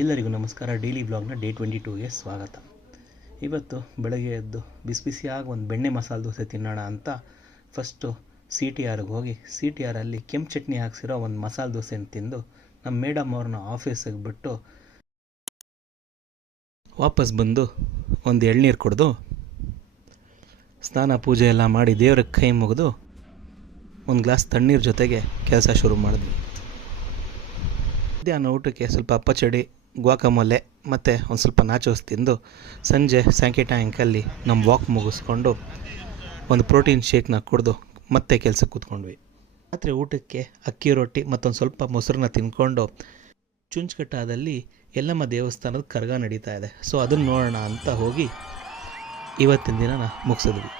ಎಲ್ಲರಿಗೂ ನಮಸ್ಕಾರ. ಡೈಲಿ ವ್ಲಾಗ್ನ ಡೇ 22ಗೆ ಸ್ವಾಗತ. ಇವತ್ತು ಬೆಳಗ್ಗೆ ಎದ್ದು ಬಿಸಿ ಬಿಸಿಯಾಗಿ ಒಂದು ಬೆಣ್ಣೆ ಮಸಾಲೆ ದೋಸೆ ತಿನ್ನೋಣ ಅಂತ ಫಸ್ಟು CTRಗೆ ಹೋಗಿ CTRಲ್ಲಿ ಕೆಂಪು ಚಟ್ನಿ ಹಾಕ್ಸಿರೋ ಒಂದು ಮಸಾಲೆ ದೋಸೆನ ತಿಂದು ನಮ್ಮ ಮೇಡಮ್ ಅವ್ರನ್ನ ಆಫೀಸಿಗೆ ಬಿಟ್ಟು ವಾಪಸ್ ಬಂದು ಒಂದು ಎಳ್ನೀರು ಕುಡಿದು ಸ್ನಾನ ಪೂಜೆ ಎಲ್ಲ ಮಾಡಿ ದೇವ್ರಿಗೆ ಕೈ ಮುಗಿದು ಒಂದು ಗ್ಲಾಸ್ ತಣ್ಣೀರು ಜೊತೆಗೆ ಕೆಲಸ ಶುರು ಮಾಡಿದ್ವಿ. ಮಧ್ಯಾಹ್ನ ಊಟಕ್ಕೆ ಸ್ವಲ್ಪ ಪಚಡಿ, ಗ್ವಾಕಮೊಲೆ ಮತ್ತು ಒಂದು ಸ್ವಲ್ಪ ನಾಚೋಸ್ ತಿಂದು ಸಂಜೆ ಸ್ಯಾಂಕಿ ಟ್ಯಾಂಕಲ್ಲಿ ನಮ್ಮ ವಾಕ್ ಮುಗಿಸ್ಕೊಂಡು ಒಂದು ಪ್ರೋಟೀನ್ ಶೇಕ್ನ ಕುಡಿದು ಮತ್ತೆ ಕೆಲಸಕ್ಕೆ ಕೂತ್ಕೊಂಡ್ವಿ. ರಾತ್ರಿ ಊಟಕ್ಕೆ ಅಕ್ಕಿ ರೊಟ್ಟಿ ಮತ್ತೊಂದು ಸ್ವಲ್ಪ ಮೊಸರನ್ನ ತಿಂದ್ಕೊಂಡು ಚುಂಚಕಟ್ಟಾದಲ್ಲಿ ಯಲ್ಲಮ್ಮ ದೇವಸ್ಥಾನದ ಕರಗ ನಡೀತಾ ಇದೆ. ಸೊ ಅದನ್ನು ನೋಡೋಣ ಅಂತ ಹೋಗಿ ಇವತ್ತಿನ ದಿನ ಮುಗಿಸಿದ್ವಿ.